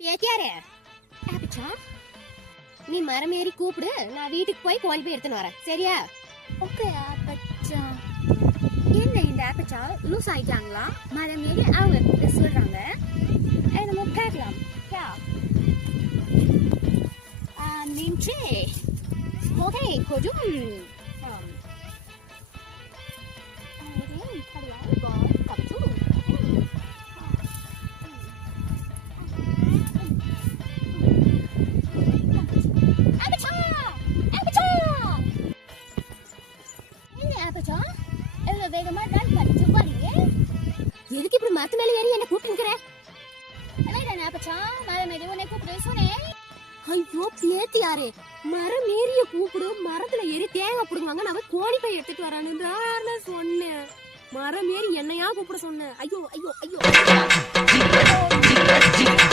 பேத்தியாரே ஆப்பிச்சா நீ மரம் ஏறி கூப்பிடு, நான் வீட்டுக்கு போய் கோழி போய் எடுத்துன்னு வரேன், சரியா? ஓகே ஆப்பச்சா. என்ன இந்த ஆப்பச்சா லூஸ் ஆயிட்டாங்களா? மரம் ஏறி அவங்க கூப்பிட்டு சொல்றாங்க. நம்ம கேட்கலாம். நின்று ஓகே கொஞ்சம் வேகமா டான்ஸ் பண்ணிட்டு வரீங்க. எதுக்கு இப்படி மரத்து மேல ஏறி என்ன கூப்பிட்டுக்கிற? மரம் ஏறி உன்னை கூப்பிட்டு சொன்னேன். ஐயோ பேத்தியாரே, மரம் ஏறிய கூப்பிடு, மரத்துல ஏறி தேங்காய் பிடுங்குவாங்க, நான் கோழி போய் எடுத்துட்டு வரேன்னு சொன்னேன். மரம் ஏறி என்னையா கூப்பிட சொன்னேன்? ஐயோ ஐயோ ஐயோ.